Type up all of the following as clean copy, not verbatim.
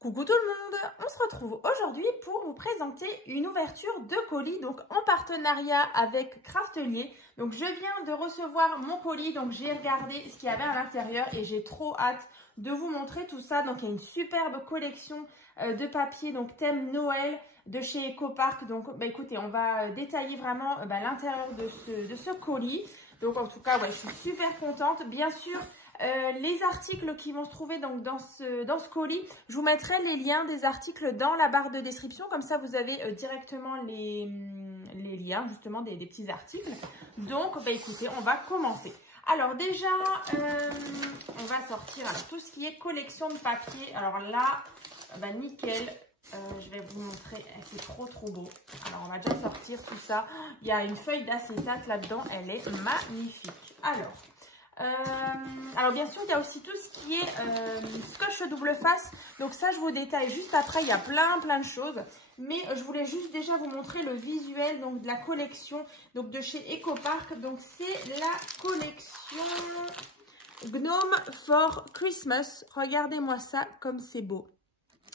Coucou tout le monde, on se retrouve aujourd'hui pour vous présenter une ouverture de colis donc en partenariat avec Craftelier. Donc je viens de recevoir mon colis, donc j'ai regardé ce qu'il y avait à l'intérieur et j'ai trop hâte de vous montrer tout ça. Donc il y a une superbe collection de papier donc thème Noël de chez EcoPark. Donc écoutez, on va détailler vraiment l'intérieur de ce colis. Donc en tout cas, ouais, je suis super contente. Bien sûr, les articles qui vont se trouver donc dans ce colis, je vous mettrai les liens des articles dans la barre de description. Comme ça, vous avez directement les liens justement des petits articles. Donc, écoutez, on va commencer. Alors déjà, on va sortir tout ce qui est collection de papier. Alors là, nickel. Je vais vous montrer, c'est trop beau. Alors on va déjà sortir tout ça. Il y a une feuille d'acétate là-dedans, elle est magnifique. Alors bien sûr, il y a aussi tout ce qui est scotch double face. Donc ça, je vous détaille juste après. Il y a plein de choses. Mais je voulais juste déjà vous montrer le visuel donc de la collection donc de chez EcoPark. Donc c'est la collection Gnome for Christmas. Regardez-moi ça comme c'est beau.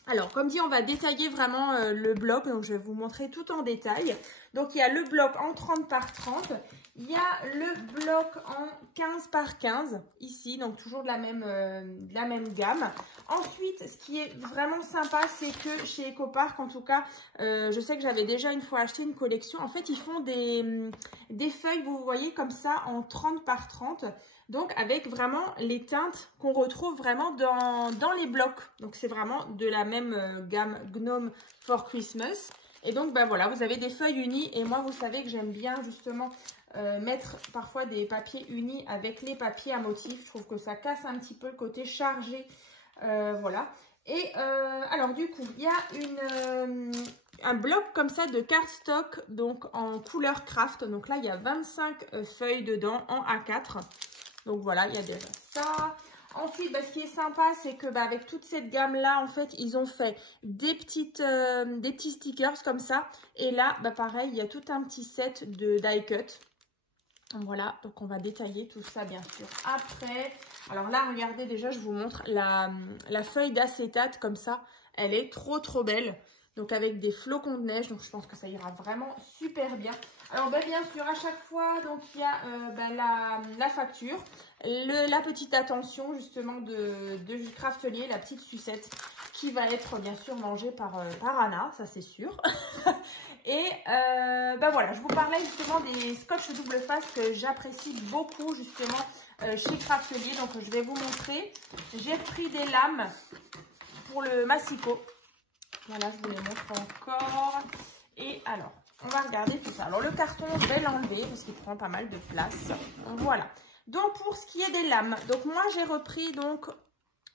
Alors, comme dit, on va détailler vraiment le bloc. Donc, je vais vous montrer tout en détail. Donc, il y a le bloc en 30 par 30. Il y a le bloc en 15 par 15, ici. Donc, toujours de la même gamme. Ensuite, ce qui est vraiment sympa, c'est que chez EcoPark, en tout cas, je sais que j'avais déjà une fois acheté une collection. En fait, ils font des feuilles, vous voyez, comme ça, en 30 par 30. Donc, avec vraiment les teintes qu'on retrouve vraiment dans les blocs. Donc, c'est vraiment de la même gamme Gnome for Christmas. Et donc, voilà, vous avez des feuilles unies. Et moi, vous savez que j'aime bien justement mettre parfois des papiers unis avec les papiers à motifs. Je trouve que ça casse un petit peu le côté chargé. Voilà. Et alors, du coup, il y a un bloc comme ça de cardstock, donc en couleur craft. Donc là, il y a 25 feuilles dedans en A4. Donc voilà, il y a déjà ça. Ensuite, ce qui est sympa, c'est que avec toute cette gamme-là, en fait, ils ont fait des petits stickers comme ça. Et là, pareil, il y a tout un petit set de die cut. Voilà, donc on va détailler tout ça, bien sûr, après. Alors là, regardez, déjà, je vous montre la feuille d'acétate comme ça. Elle est trop belle. Donc avec des flocons de neige, donc je pense que ça ira vraiment super bien. Alors bien sûr, à chaque fois, donc il y a la facture, la petite attention justement de Craftelier, la petite sucette qui va être bien sûr mangée par Anna, ça c'est sûr. Et voilà, je vous parlais justement des scotch double face que j'apprécie beaucoup justement chez Craftelier. Donc je vais vous montrer. J'ai pris des lames pour le massicot. Voilà, je vous les montre encore. Et alors, on va regarder tout ça. Alors, le carton, je vais l'enlever parce qu'il prend pas mal de place. Voilà. Donc, pour ce qui est des lames, donc moi, j'ai repris donc,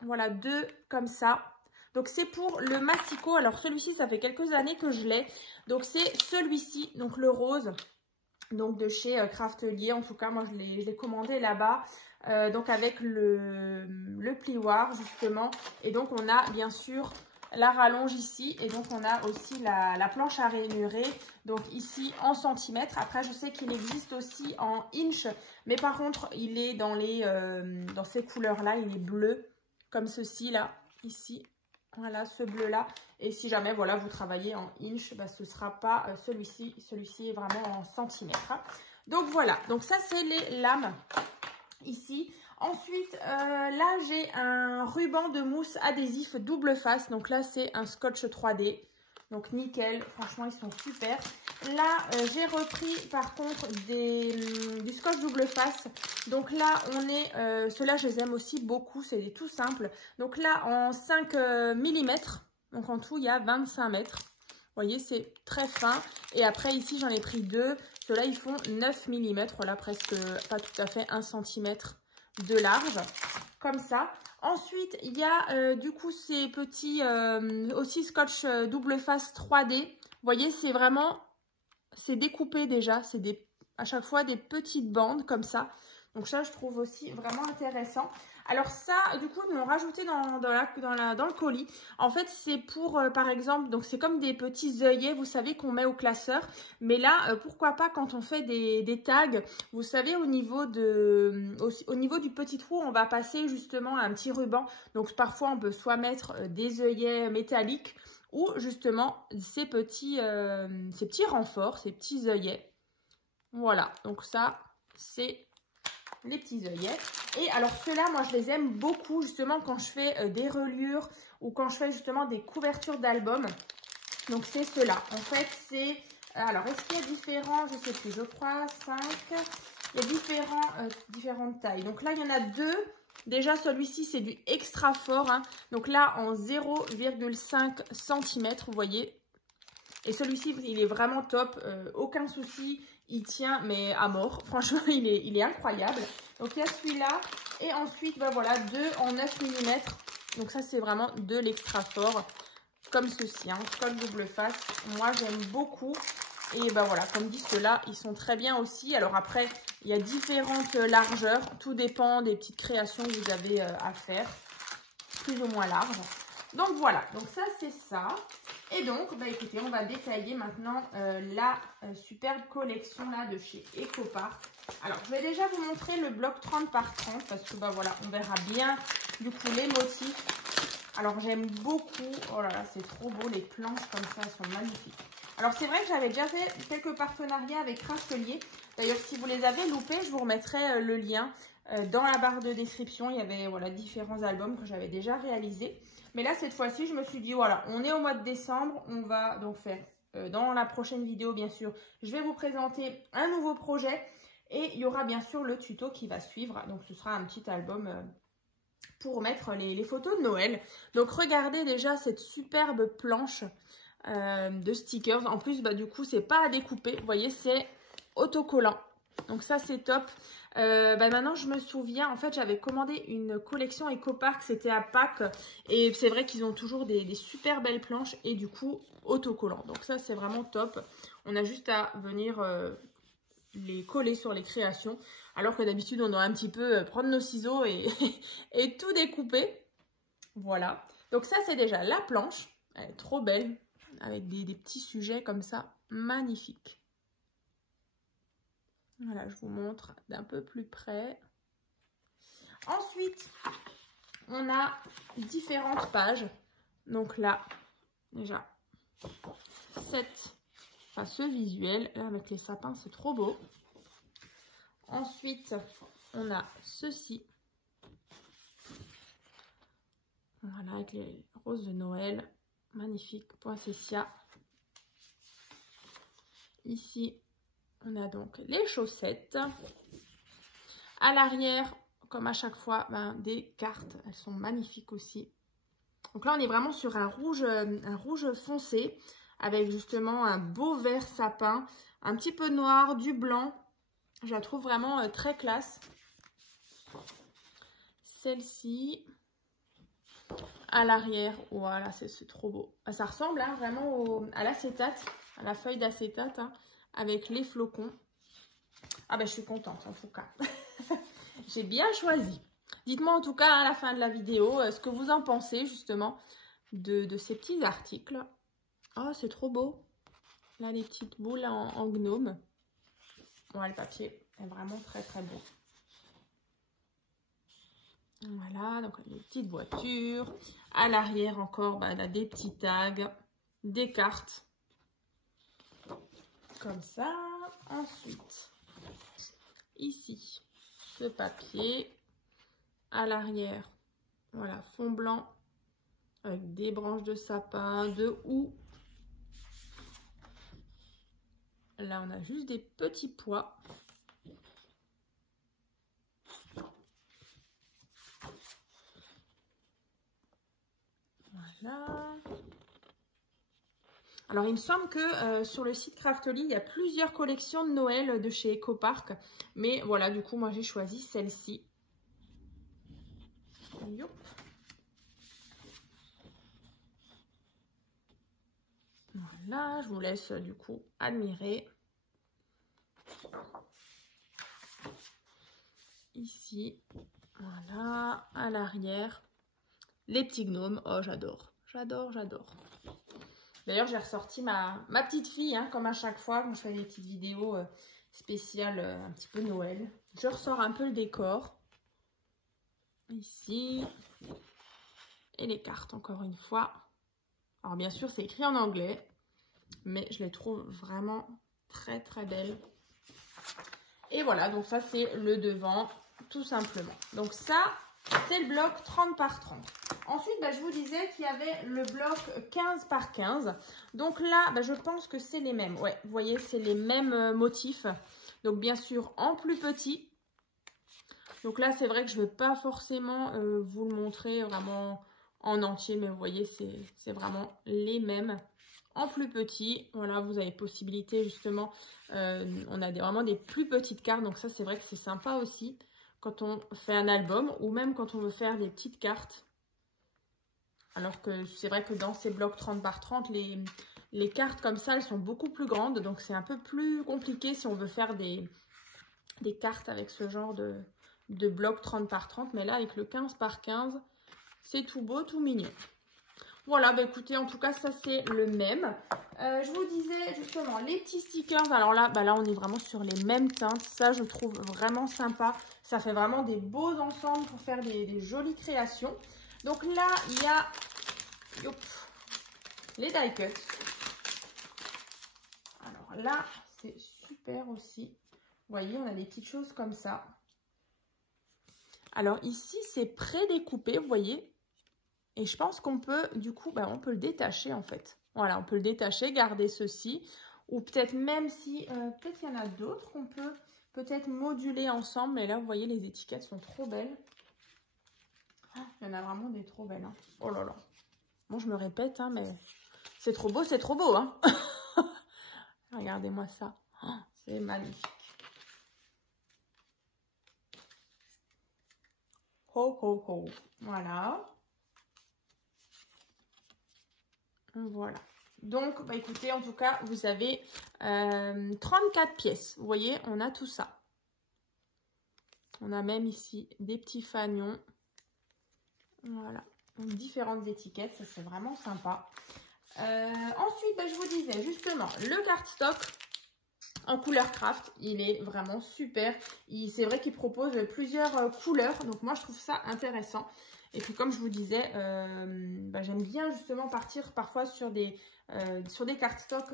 voilà, 2 comme ça. Donc, c'est pour le massicot. Alors, celui-ci, ça fait quelques années que je l'ai. Donc, c'est celui-ci, donc le rose, donc de chez Craftelier. En tout cas, moi, je l'ai commandé là-bas. Donc, avec le plioir, justement. Et donc, on a, bien sûr, la rallonge ici et donc on a aussi la planche à ranurer donc ici en centimètres. Après je sais qu'il existe aussi en inch, mais par contre il est dans ces couleurs là, il est bleu comme ceci là, ici, voilà, ce bleu là. Et si jamais voilà vous travaillez en inch, ce sera pas celui-ci est vraiment en centimètres. Donc voilà, donc ça c'est les lames ici. Ensuite, là, j'ai un ruban de mousse adhésif double face. Donc là, c'est un scotch 3D. Donc nickel, franchement, ils sont super. Là, j'ai repris par contre du scotch double face. Donc là, on est, ceux-là, je les aime aussi beaucoup. C'est des tout simples. Donc là, en 5 mm. Donc en tout, il y a 25 mètres. Vous voyez, c'est très fin. Et après, ici, j'en ai pris 2. Ceux-là, ils font 9 mm. Voilà, presque pas tout à fait 1 cm de large, comme ça. Ensuite, il y a du coup ces petits aussi scotch double face 3D. Vous voyez, c'est vraiment, c'est découpé déjà. C'est à chaque fois des petites bandes comme ça. Donc ça, je trouve aussi vraiment intéressant. Alors ça, du coup, ils m'ont rajouté dans le colis. En fait, c'est pour, par exemple, donc c'est comme des petits œillets, vous savez, qu'on met au classeur. Mais là, pourquoi pas quand on fait des tags, vous savez, au niveau du petit trou, on va passer justement un petit ruban. Donc parfois, on peut soit mettre des œillets métalliques ou justement ces petits renforts, ces petits œillets. Voilà, donc ça, c'est les petits œillets. Et alors ceux-là, moi je les aime beaucoup justement quand je fais des reliures ou quand je fais justement des couvertures d'albums. Donc c'est ceux-là. En fait c'est, alors est-ce qu'il y a différents, je sais plus, je crois 5. Il y a différentes tailles. Donc là il y en a 2. Déjà celui-ci c'est du extra fort, hein. Donc là en 0,5 cm, vous voyez. Et celui-ci il est vraiment top, aucun souci. Il tient mais à mort, franchement il est incroyable. Donc il y a celui-là et ensuite bah voilà 2 en 9 mm. Donc ça c'est vraiment de l'extra fort comme ceci, hein, scotch double face. Moi j'aime beaucoup et bah voilà comme dit ceux-là ils sont très bien aussi. Alors après il y a différentes largeurs, tout dépend des petites créations que vous avez à faire, plus ou moins larges. Donc voilà, donc ça c'est ça. Et donc, bah écoutez, on va détailler maintenant la superbe collection là de chez EcoPark. Alors, je vais déjà vous montrer le bloc 30 par 30 parce que bah voilà, on verra bien du coup les motifs. Alors, j'aime beaucoup. Oh là là, c'est trop beau, les planches comme ça, elles sont magnifiques. Alors, c'est vrai que j'avais déjà fait quelques partenariats avec Craftelier. D'ailleurs, si vous les avez loupés, je vous remettrai le lien dans la barre de description. Il y avait voilà différents albums que j'avais déjà réalisés. Mais là, cette fois-ci, je me suis dit, voilà, on est au mois de décembre. On va donc faire, dans la prochaine vidéo, bien sûr, je vais vous présenter un nouveau projet. Et il y aura bien sûr le tuto qui va suivre. Donc, ce sera un petit album pour mettre les photos de Noël. Donc, regardez déjà cette superbe planche de stickers. En plus, bah, du coup, c'est pas à découper. Vous voyez, c'est autocollant. Donc, ça, c'est top. Maintenant je me souviens, en fait j'avais commandé une collection EcoPark, c'était à Pâques et c'est vrai qu'ils ont toujours des super belles planches et du coup autocollants, donc ça c'est vraiment top. On a juste à venir les coller sur les créations, alors que d'habitude on doit un petit peu prendre nos ciseaux et tout découper. Voilà, donc ça c'est déjà la planche, elle est trop belle avec des petits sujets comme ça, magnifiques. Voilà, je vous montre d'un peu plus près. Ensuite, on a différentes pages. Donc là, déjà, ce visuel, là, avec les sapins, c'est trop beau. Ensuite, on a ceci. Voilà, avec les roses de Noël. Magnifique, poinsettia. Ici, on a donc les chaussettes. À l'arrière, comme à chaque fois, des cartes. Elles sont magnifiques aussi. Donc là, on est vraiment sur un rouge foncé avec justement un beau vert sapin, un petit peu noir, du blanc. Je la trouve vraiment très classe. Celle-ci, à l'arrière, voilà, c'est trop beau. Ça ressemble hein, vraiment à l'acétate, à la feuille d'acétate, hein, avec les flocons. Ah ben, je suis contente en tout cas. J'ai bien choisi. Dites-moi en tout cas à la fin de la vidéo ce que vous en pensez justement de ces petits articles. Oh, c'est trop beau. Là, les petites boules en gnome. Bon, le papier est vraiment très très beau. Voilà, donc les petites voitures. À l'arrière encore, là, des petits tags, des cartes. Comme ça. Ensuite, ici, ce papier. À l'arrière, voilà, fond blanc avec des branches de sapin, de houx. Là, on a juste des petits pois. Voilà. Alors, il me semble que sur le site Craftely, il y a plusieurs collections de Noël de chez EcoPark. Mais voilà, du coup, moi, j'ai choisi celle-ci. Voilà, je vous laisse du coup admirer. Ici, Voilà, à l'arrière. Les petits gnomes. Oh, j'adore. J'adore, j'adore. D'ailleurs, j'ai ressorti ma petite fille, hein, comme à chaque fois, quand je fais des petites vidéos spéciales, un petit peu Noël. Je ressors un peu le décor. Ici. Et les cartes, encore une fois. Alors, bien sûr, c'est écrit en anglais. Mais je les trouve vraiment très, très belles. Et voilà, donc ça, c'est le devant, tout simplement. Donc ça, c'est le bloc 30 par 30. Ensuite, je vous disais qu'il y avait le bloc 15 par 15. Donc là, je pense que c'est les mêmes. Ouais, vous voyez, c'est les mêmes motifs. Donc bien sûr, en plus petit. Donc là, c'est vrai que je ne vais pas forcément vous le montrer vraiment en entier. Mais vous voyez, c'est vraiment les mêmes. En plus petit, voilà, vous avez possibilité justement, on a vraiment des plus petites cartes. Donc ça, c'est vrai que c'est sympa aussi quand on fait un album ou même quand on veut faire des petites cartes. Alors que c'est vrai que dans ces blocs 30 par 30, les cartes comme ça, elles sont beaucoup plus grandes. Donc, c'est un peu plus compliqué si on veut faire des cartes avec ce genre de bloc 30 par 30. Mais là, avec le 15 par 15, c'est tout beau, tout mignon. Voilà, écoutez, en tout cas, ça, c'est le même. Je vous disais, justement, les petits stickers. Alors là, là, on est vraiment sur les mêmes teintes. Ça, je trouve vraiment sympa. Ça fait vraiment des beaux ensembles pour faire des jolies créations. Donc là, il y a les die cuts. Alors là, c'est super aussi. Vous voyez, on a des petites choses comme ça. Alors ici, c'est pré-découpé, vous voyez. Et je pense qu'on peut, du coup, on peut le détacher en fait. Voilà, on peut le détacher, garder ceci. Ou peut-être même si, peut-être il y en a d'autres qu'on peut peut-être moduler ensemble. Mais là, vous voyez, les étiquettes sont trop belles. Il y en a vraiment des trop belles. Hein. Oh là là. Bon, je me répète, hein, mais c'est trop beau, hein. Regardez-moi ça. Oh, c'est magnifique. Ho, ho, ho. Voilà. Voilà. Donc, écoutez, en tout cas, vous avez 34 pièces. Vous voyez, on a tout ça. On a même ici des petits fanions. Voilà. Donc, différentes étiquettes. Ça, c'est vraiment sympa. Ensuite, je vous disais, justement, le cardstock en couleur craft. Il est vraiment super. C'est vrai qu'il propose plusieurs couleurs. Donc, moi, je trouve ça intéressant. Et puis, comme je vous disais, j'aime bien justement partir parfois sur des cardstock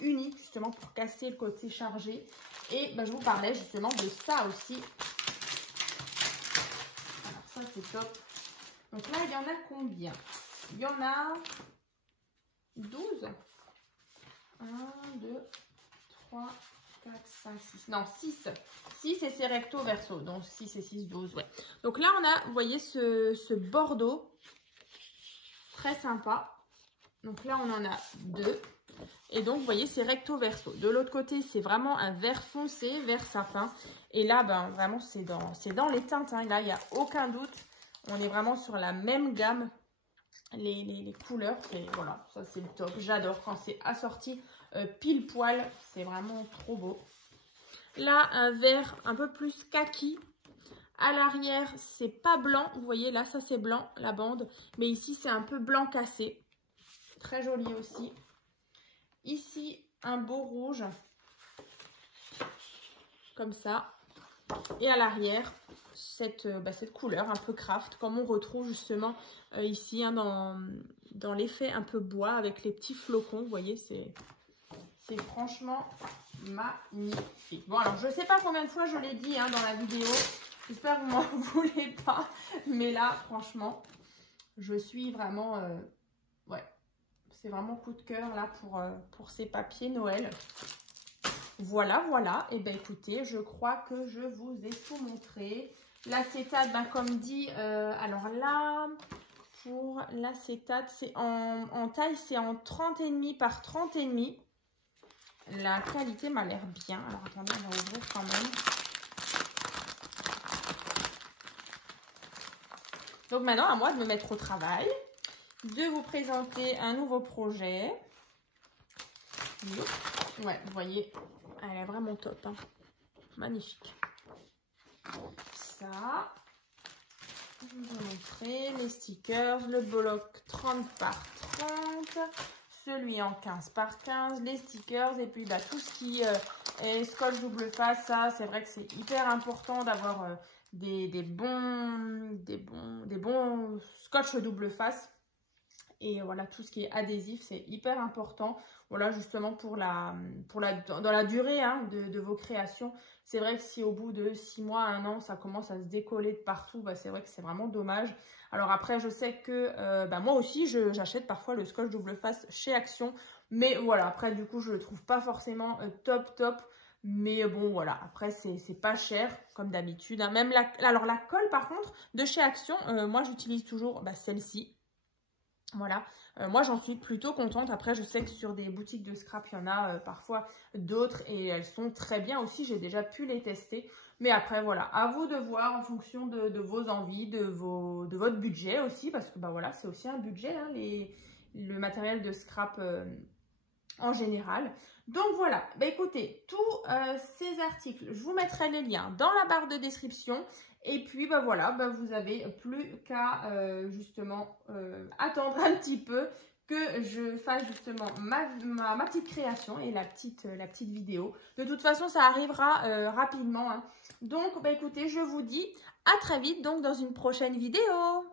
unis, justement, pour casser le côté chargé. Et je vous parlais justement de ça aussi. Alors, ça, c'est top. Donc là, il y en a combien? Il y en a 12. 1, 2, 3, 4, 5, 6. Non, 6. 6 et c'est recto verso. Donc 6 et 6, 12. Ouais. Donc là, on a, vous voyez, ce bordeaux. Très sympa. Donc là, on en a 2. Et donc, vous voyez, c'est recto verso. De l'autre côté, c'est vraiment un vert foncé, vert sapin. Et là, vraiment, c'est dans les teintes. Hein. Là, il n'y a aucun doute. On est vraiment sur la même gamme. Les couleurs, voilà, ça c'est le top. J'adore quand c'est assorti pile poil. C'est vraiment trop beau. Là, un vert un peu plus kaki. À l'arrière, c'est pas blanc. Vous voyez, là, ça c'est blanc, la bande. Mais ici, c'est un peu blanc cassé. Très joli aussi. Ici, un beau rouge. Comme ça. Et à l'arrière, cette couleur un peu craft, comme on retrouve justement ici hein, dans l'effet un peu bois avec les petits flocons. Vous voyez, c'est franchement magnifique. Bon, alors je ne sais pas combien de fois je l'ai dit hein, dans la vidéo. J'espère que vous m'en voulez pas. Mais là, franchement, je suis vraiment... ouais, c'est vraiment coup de cœur là pour ces papiers Noël. Voilà, voilà. Et écoutez, je crois que je vous ai tout montré. L'acétate, comme dit, alors là, pour l'acétate, c'est en taille, c'est en 30,5 par 30,5. La qualité m'a l'air bien. Alors attendez, on va ouvrir quand même. Donc maintenant, à moi de me mettre au travail, de vous présenter un nouveau projet. Ouais, vous voyez, elle est vraiment top. Hein. Magnifique. Ça. Je vous ai montré les stickers, le bloc 30 par 30, celui en 15 par 15, les stickers et puis bah, tout ce qui est scotch double face. Ça, c'est vrai que c'est hyper important d'avoir des bons scotch double face. Et voilà, tout ce qui est adhésif, c'est hyper important. Voilà, justement, dans la durée hein, de vos créations. C'est vrai que si au bout de 6 mois, 1 an, ça commence à se décoller de partout, bah, c'est vrai que c'est vraiment dommage. Alors après, je sais que moi aussi, j'achète parfois le scotch double face chez Action. Mais voilà, après, du coup, je le trouve pas forcément top. Mais bon, voilà, après, c'est pas cher, comme d'habitude. Hein. Même alors, la colle, par contre, de chez Action, moi, j'utilise toujours celle-ci. Voilà, moi j'en suis plutôt contente. Après, je sais que sur des boutiques de scrap, il y en a parfois d'autres et elles sont très bien aussi. J'ai déjà pu les tester. Mais après, voilà, à vous de voir en fonction de vos envies, de votre budget aussi. Parce que bah voilà, c'est aussi un budget, hein, le matériel de scrap en général. Donc voilà, bah écoutez, tous ces articles, je vous mettrai les liens dans la barre de description. Et puis bah voilà, bah vous avez plus qu'à justement attendre un petit peu que je fasse justement ma petite création et la petite vidéo. De toute façon, ça arrivera rapidement. Hein. Donc bah écoutez, je vous dis à très vite donc dans une prochaine vidéo.